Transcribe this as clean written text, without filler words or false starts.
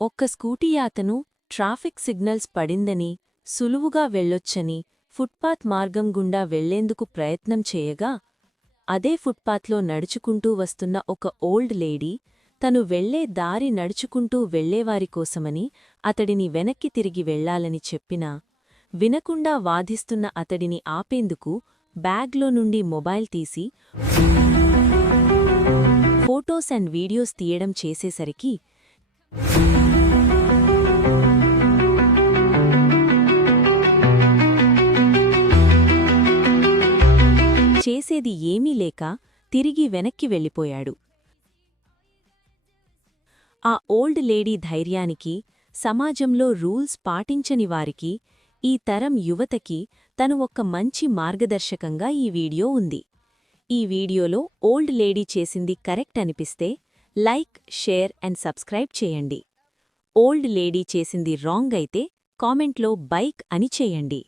ఒక్క స్కూటీ అతను traffic signals పడిందని సులువుగా వెళ్ళొచ్చని ఫుట్పాత్ మార్గం గుండా వెళ్లేందుకు ప్రయత్నం చేయగా అదే ఫుట్పాత్లో నడుచుకుంటూ వస్తున్న ఒక ఓల్డ్ లేడీ తను వెళ్లే దారి నడుచుకుంటూ వెళ్లేవారికోసమని అతడిని వెనక్కి తిరిగి వెళ్లాలని చెప్పినా వినకుండా వాదిస్తున్న అతడిని ఆపేందుకు బ్యాగ్లో నుండి మొబైల్ తీసి ఫోటోస్ అండ్ వీడియోస్ తీయడం చేసేసరికి చేసేది ఏమీ లేక తిరిగి వెనక్కి వెళ్ళిపోయాడు. ఆ ఓల్డ్ లేడీ ధైర్యానికి, సమాజంలో రూల్స్ పాటించని వారికి, ఈ తరం యువతకి తను ఒక మంచి మార్గదర్శకంగా ఈ వీడియో ఉంది. ఈ వీడియోలో ఓల్డ్ లేడీ చేసింది కరెక్ట్ అనిపిస్తే లైక్, షేర్ అండ్ సబ్స్క్రైబ్ చేయండి. ఓల్డ్ లేడీ చేసింది రాంగ్ అయితే కామెంట్లో బైక్ అని చేయండి.